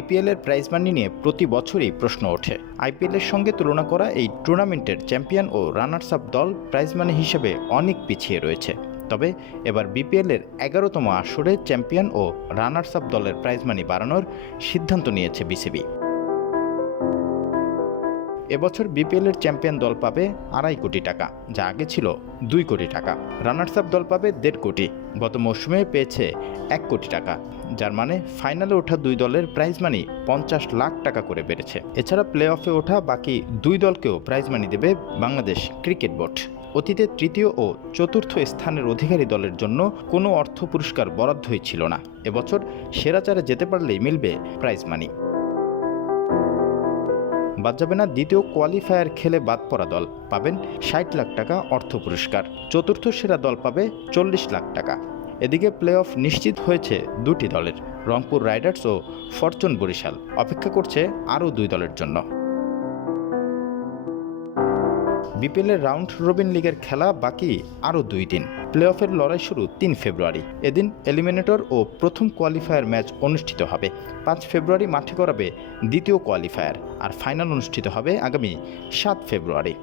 বিপিএলের prize money নিয়ে প্রতি বছরই প্রশ্ন ওঠে। আইপিএলের সঙ্গে তুলনা করা এই টুর্নামেন্টের চ্যাম্পিয়ন ও রানার্স আপ দল প্রাইজ মানি হিসেবে অনেক পিছিয়ে রয়েছে। তবে এবার বিপিএলের 11তম আসরে চ্যাম্পিয়ন ও রানার্স আপ দলের প্রাইজ মানি বাড়ানোর সিদ্ধান্ত নিয়েছে বিসিবি। এবছর বিপিএলের চ্যাম্পিয়ন দল পাবে 2.5 কোটি টাকা, যা আগে ছিল 2 কোটি টাকা। রানার্স আপ দল পাবে 1.5 কোটি, গত মৌসুমে পেয়েছে 1 কোটি টাকা, যার মানে ফাইনালে ওঠা 2 দলের প্রাইজ মানি 50 লাখ টাকা করে বেড়েছে। এছাড়া প্লে অফে ওঠা বাকি 2 দলকেও প্রাইজ মানি দেবে বাংলাদেশ ক্রিকেট বোর্ড। অতীতে তৃতীয় ও চতুর্থ স্থানের অধিকারী দলের জন্য কোনো অর্থ পুরস্কার বরাদ্দই ছিল না। এবছর সেরা চারে যেতে পারলেই মিলবে প্রাইজ মানি। বাদ যাবে না দ্বিতীয় কোয়ালিফায়ার খেলে বাদ পড়া দল, পাবেন 60 লাখ টাকা অর্থ পুরস্কার। চতুর্থ সেরা দল পাবে 40 লাখ টাকা। এদিকে প্লে অফ নিশ্চিত হয়েছে 2টি দলের, রংপুর রাইডার্স ও ফরচুন বরিশাল অপেক্ষা করছে আরও 2 দলের জন্য। বিপিএলের রাউন্ড রবিন লিগের খেলা বাকি আরও 2 দিন। প্লে অফের লড়াই শুরু 3 ফেব্রুয়ারি। এদিন এলিমিনেটর ও প্রথম কোয়ালিফায়ার ম্যাচ অনুষ্ঠিত হবে। 5 ফেব্রুয়ারি মাঠে গড়াবে দ্বিতীয় কোয়ালিফায়ার, আর ফাইনাল অনুষ্ঠিত হবে আগামী 7 ফেব্রুয়ারি।